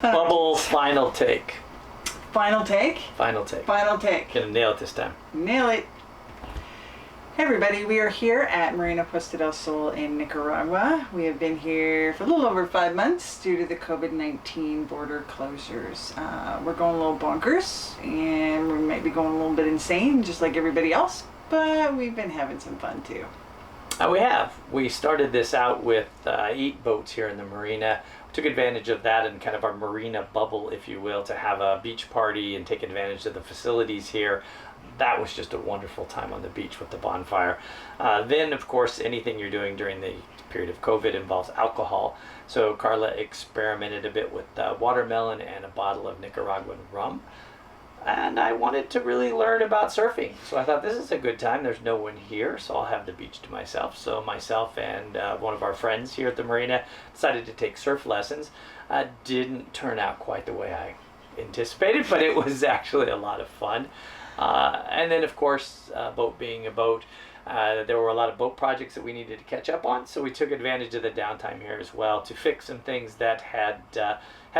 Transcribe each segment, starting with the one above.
Bubble final take. Final take? Final take. Final take. Gonna nail it this time. Nail it. Hey everybody, we are here at Marina del Sol in Nicaragua. We have been here for a little over 5 months due to the COVID-19 border closures. We're going a little bonkers and we might be going a little bit insane just like everybody else, but we've been having some fun too. We have. We started this out with 8 boats here in the marina. We took advantage of that and kind of our marina bubble, if you will, to have a beach party and take advantage of the facilities here. That was just a wonderful time on the beach with the bonfire. Then, of course, anything you're doing during the period of COVID involves alcohol. So Carla experimented a bit with watermelon and a bottle of Nicaraguan rum. And I wanted to really learn about surfing. So I thought, this is a good time. There's no one here, so I'll have the beach to myself. So myself and one of our friends here at the marina decided to take surf lessons. Didn't turn out quite the way I anticipated, but it was actually a lot of fun. And then, of course, boat being a boat, there were a lot of boat projects that we needed to catch up on, so we took advantage of the downtime here as well to fix some things that had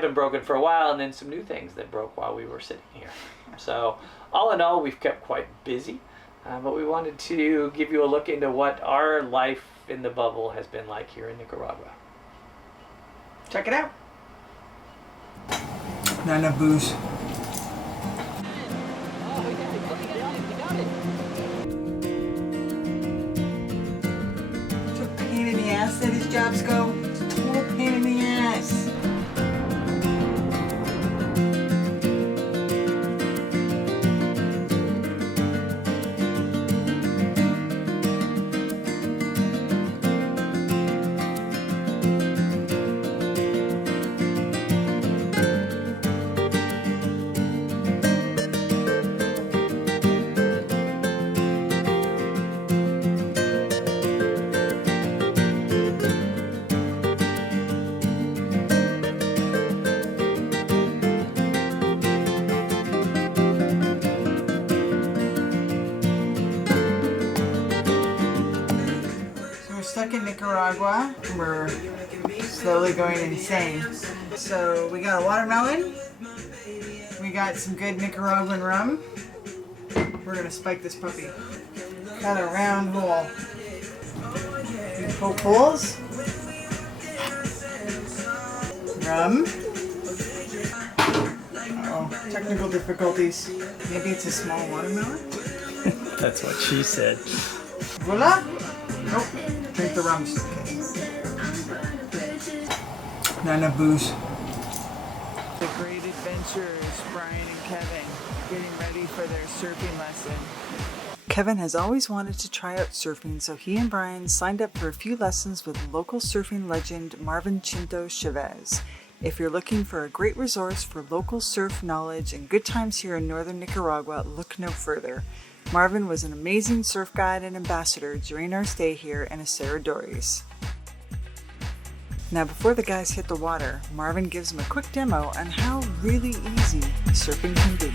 been broken for a while, and then some new things that broke while we were sitting here. So all in all, we've kept quite busy, but we wanted to give you a look into what our life in the bubble has been like here in Nicaragua. Check it out. Not enough booze. That his jobs go. It's a total pain in the ass. Stuck in Nicaragua. We're slowly going insane. So we got a watermelon. We got some good Nicaraguan rum. We're gonna spike this puppy. Got a round hole. We poke holes. Rum. Uh-oh, technical difficulties. Maybe it's a small watermelon? That's what she said. Voila! Nope. Drink the rum. Not enough booze. The great adventurers, Brian and Kevin, getting ready for their surfing lesson. Kevin has always wanted to try out surfing, so he and Brian signed up for a few lessons with local surfing legend Marvin Chinto Chavez. If you're looking for a great resource for local surf knowledge and good times here in northern Nicaragua, look no further. Marvin was an amazing surf guide and ambassador during our stay here in Aseradores. Now before the guys hit the water, Marvin gives them a quick demo on how really easy surfing can be.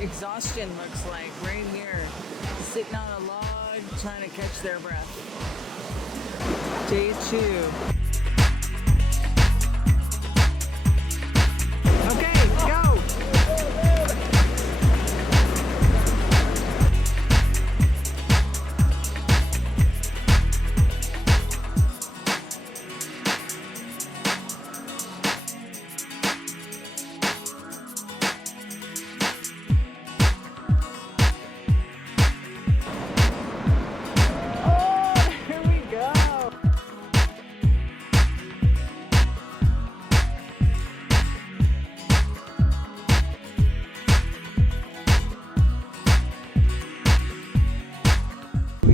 Exhaustion looks like right here, sitting on a log trying to catch their breath. Day 2. Okay, go!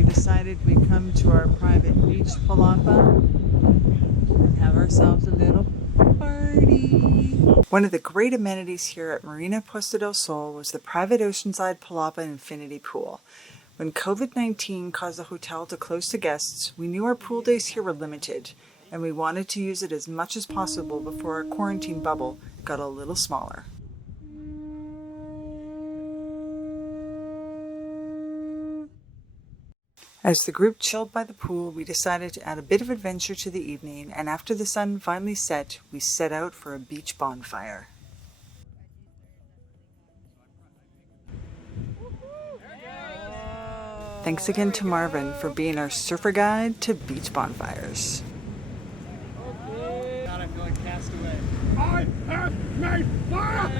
Decided we'd come to our private beach palapa and have ourselves a little party. One of the great amenities here at Marina del Sol was the private oceanside palapa and infinity pool. When COVID-19 caused the hotel to close to guests, we knew our pool days here were limited, and we wanted to use it as much as possible before our quarantine bubble got a little smaller. As the group chilled by the pool, we decided to add a bit of adventure to the evening, and after the sun finally set, we set out for a beach bonfire. Thanks again to Marvin for being our surfer guide to beach bonfires. God, I feel like Castaway. I have made fire!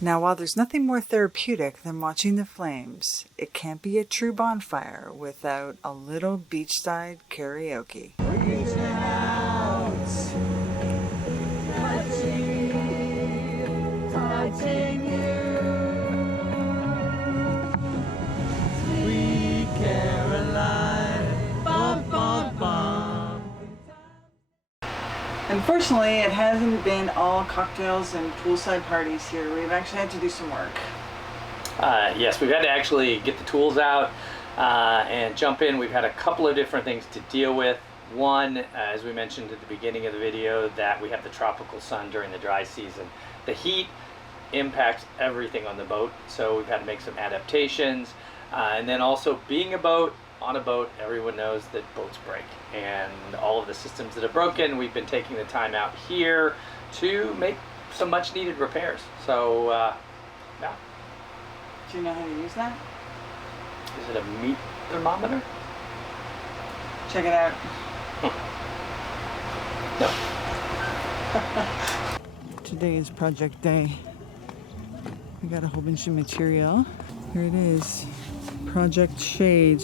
Now, while there's nothing more therapeutic than watching the flames, it can't be a true bonfire without a little beachside karaoke. Reaching out, touching you, sweet Caroline, bum, bum, bum. Unfortunately, it hasn't been all cocktails and poolside parties here. We've actually had to do some work. Yes, we've had to actually get the tools out and jump in. We've had a couple of different things to deal with. One, as we mentioned at the beginning of the video, that we have the tropical sun during the dry season. The heat impacts everything on the boat, so we've had to make some adaptations. And then also being on a boat, everyone knows that boats break, and all of the systems that are broken, we've been taking the time out here to make some much needed repairs. So yeah. Do you know how to use that? Is it a meat thermometer? Check it out. No. Today is project day. We got a whole bunch of material. Here it is. Project Shade.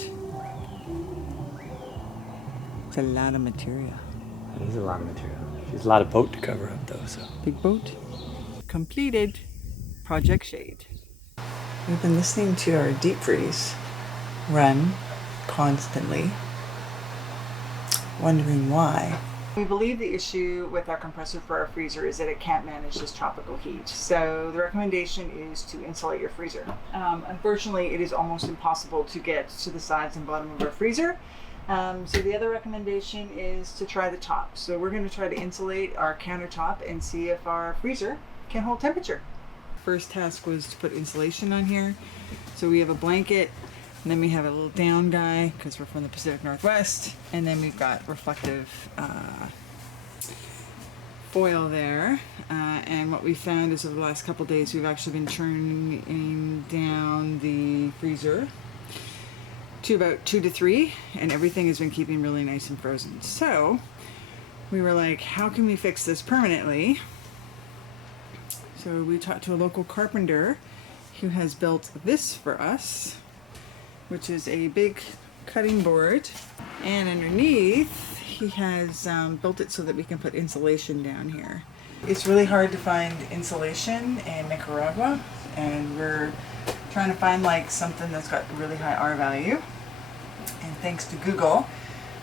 It's a lot of material. It is a lot of material. There's a lot of boat to cover up though, so. Big boat. Completed. Project Shade. We've been listening to our deep freeze run constantly, wondering why. We believe the issue with our compressor for our freezer is that it can't manage this tropical heat. So the recommendation is to insulate your freezer. Unfortunately, it is almost impossible to get to the sides and bottom of our freezer. So the other recommendation is to try the top. So we're going to try to insulate our countertop and see if our freezer can hold temperature. First task was to put insulation on here. So we have a blanket, and then we have a little down guy because we're from the Pacific Northwest, and then we've got reflective foil there. And what we found is over the last couple days we've actually been turning down the freezer to about 2 to 3, and everything has been keeping really nice and frozen. So we were like, how can we fix this permanently? So we talked to a local carpenter who has built this for us, which is a big cutting board, and underneath he has built it so that we can put insulation down here. It's really hard to find insulation in Nicaragua, and we're trying to find like something that's got really high R value. And thanks to Google,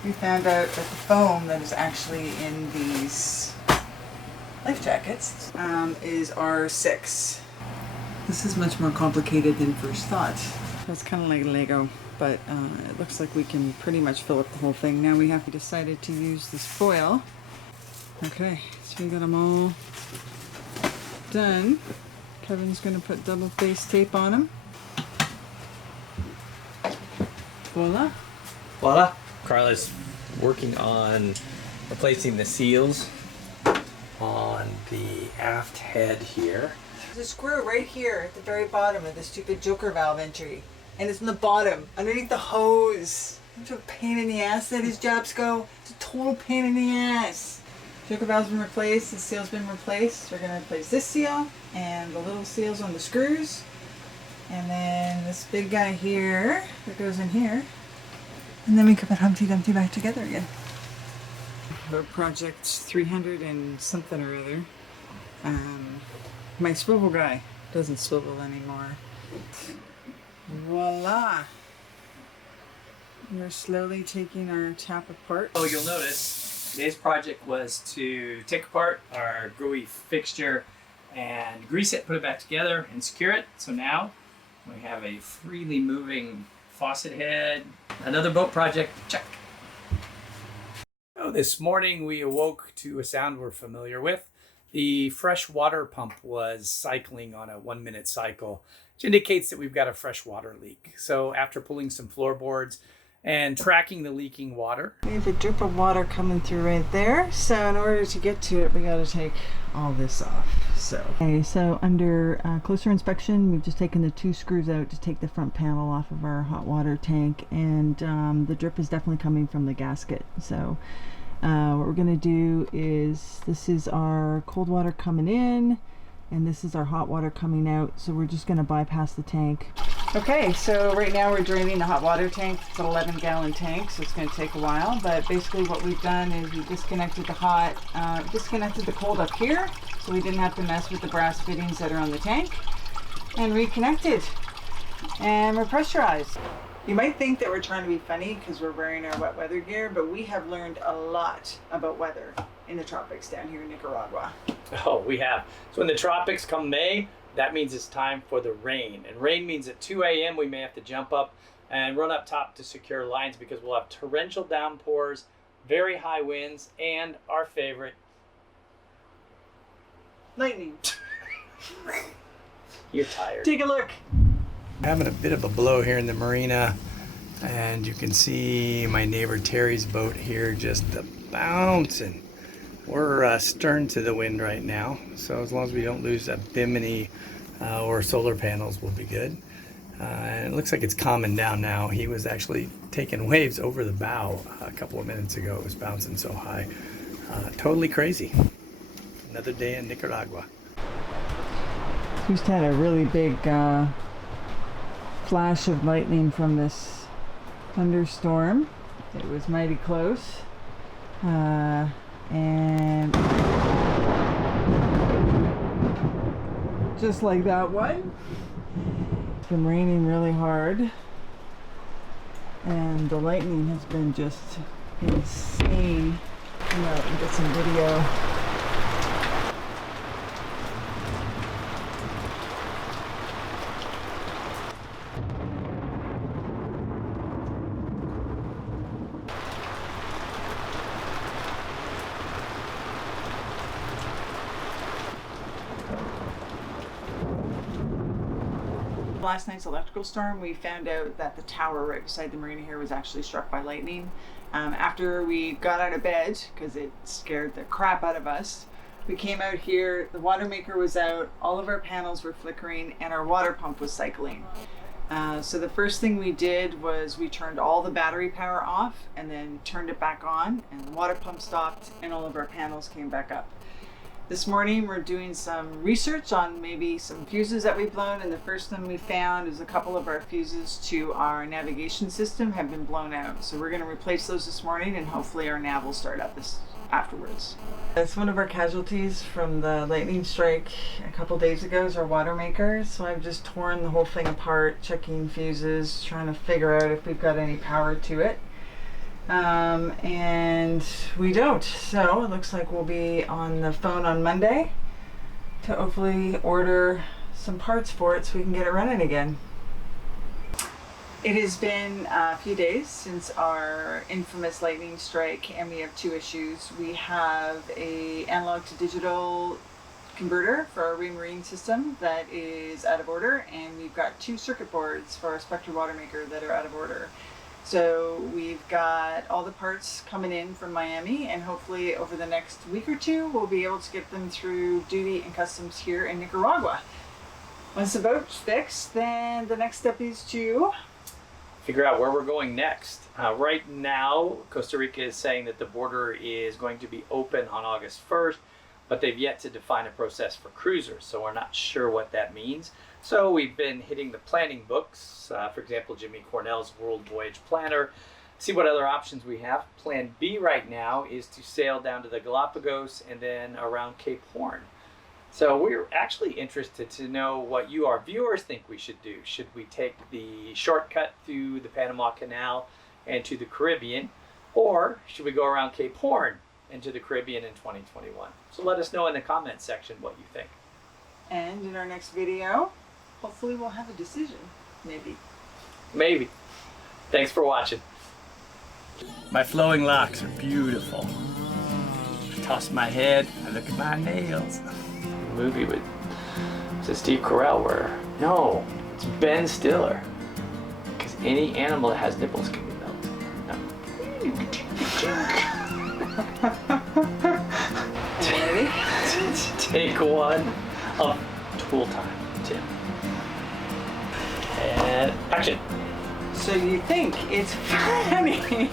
we found out that the foam that is actually in these life jackets is R6. This is much more complicated than first thought. It's kind of like Lego, but it looks like we can pretty much fill up the whole thing. Now we have decided to use this foil. Okay, so we got them all done. Kevin's going to put double face tape on them. Voila. Voila. Carla's working on replacing the seals on the aft head here. There's a screw right here at the very bottom of the stupid joker valve entry. And it's in the bottom, underneath the hose. What a pain in the ass that is, Jobsco. It's a total pain in the ass. Joker valve's been replaced, the seal's been replaced. We're going to replace this seal and the little seals on the screws. And then this big guy here that goes in here. And then we can put Humpty Dumpty back together again. The project 300 and something or other. My swivel guy doesn't swivel anymore. Voila! We're slowly taking our tap apart. Oh, you'll notice today's project was to take apart our GUI fixture and grease it, put it back together, and secure it. So now we have a freely moving faucet head. Another boat project, check. So this morning we awoke to a sound we're familiar with. The fresh water pump was cycling on a 1 minute cycle, which indicates that we've got a fresh water leak. So after pulling some floorboards and tracking the leaking water. We have a drip of water coming through right there. So in order to get to it, we got to take all this off. So under closer inspection, we've just taken the 2 screws out to take the front panel off of our hot water tank, and the drip is definitely coming from the gasket. So what we're going to do is, this is our cold water coming in and this is our hot water coming out, so we're just going to bypass the tank. Okay, so right now we're draining the hot water tank. It's an 11-gallon tank, so it's going to take a while, but basically what we've done is we disconnected the cold up here, so we didn't have to mess with the brass fittings that are on the tank, and reconnected, and we're pressurized. You might think that we're trying to be funny because we're wearing our wet weather gear, but we have learned a lot about weather in the tropics down here in Nicaragua. Oh, we have. So when the tropics come May, that means it's time for the rain. And rain means at 2 a.m. we may have to jump up and run up top to secure lines because we'll have torrential downpours, very high winds, and our favorite, lightning. You're tired. Take a look. Having a bit of a blow here in the marina, and you can see my neighbor Terry's boat here just bouncing. We're stern to the wind right now, so as long as we don't lose a bimini or solar panels, we'll be good. And it looks like it's calming down now. He was actually taking waves over the bow a couple of minutes ago. It was bouncing so high. Totally crazy. Another day in Nicaragua. Just had a really big flash of lightning from this thunderstorm. It was mighty close. And just like that one, it's been raining really hard, and the lightning has been just insane. Come out and get some video. Last night's electrical storm, we found out that the tower right beside the marina here was actually struck by lightning. After we got out of bed, because it scared the crap out of us, we came out here, the water maker was out, all of our panels were flickering, and our water pump was cycling. So the first thing we did was we turned all the battery power off and then turned it back on, and the water pump stopped and all of our panels came back up. This morning we're doing some research on maybe some fuses that we've blown, and the first one we found is a couple of our fuses to our navigation system have been blown out. So we're going to replace those this morning, and hopefully our nav will start up afterwards. That's one of our casualties from the lightning strike a couple days ago, is our water maker. So I've just torn the whole thing apart, checking fuses, trying to figure out if we've got any power to it. And we don't, so it looks like we'll be on the phone on Monday to hopefully order some parts for it so we can get it running again. It has been a few days since our infamous lightning strike, and we have 2 issues. We have a analog to digital converter for our remarine system that is out of order, and we've got 2 circuit boards for our Spectre water maker that are out of order. So we've got all the parts coming in from Miami, and hopefully over the next week or 2 we'll be able to get them through duty and customs here in Nicaragua. Once the boat's fixed, then the next step is to figure out where we're going next. Right now, Costa Rica is saying that the border is going to be open on August 1st, but they've yet to define a process for cruisers, so we're not sure what that means. So we've been hitting the planning books, for example, Jimmy Cornell's World Voyage Planner, see what other options we have. Plan B right now is to sail down to the Galapagos and then around Cape Horn. So we're actually interested to know what you, our viewers, think we should do. Should we take the shortcut through the Panama Canal and to the Caribbean, or should we go around Cape Horn and to the Caribbean in 2021? So let us know in the comments section what you think. And in our next video, hopefully we'll have a decision. Maybe. Maybe. Thanks for watching. My flowing locks are beautiful. I toss my head, I look at my nails. Movie with, is it Steve Carell where, no, it's Ben Stiller. Because any animal that has nipples can be melted. Ready? Take one of tool time, Tim. And action. So you think it's funny?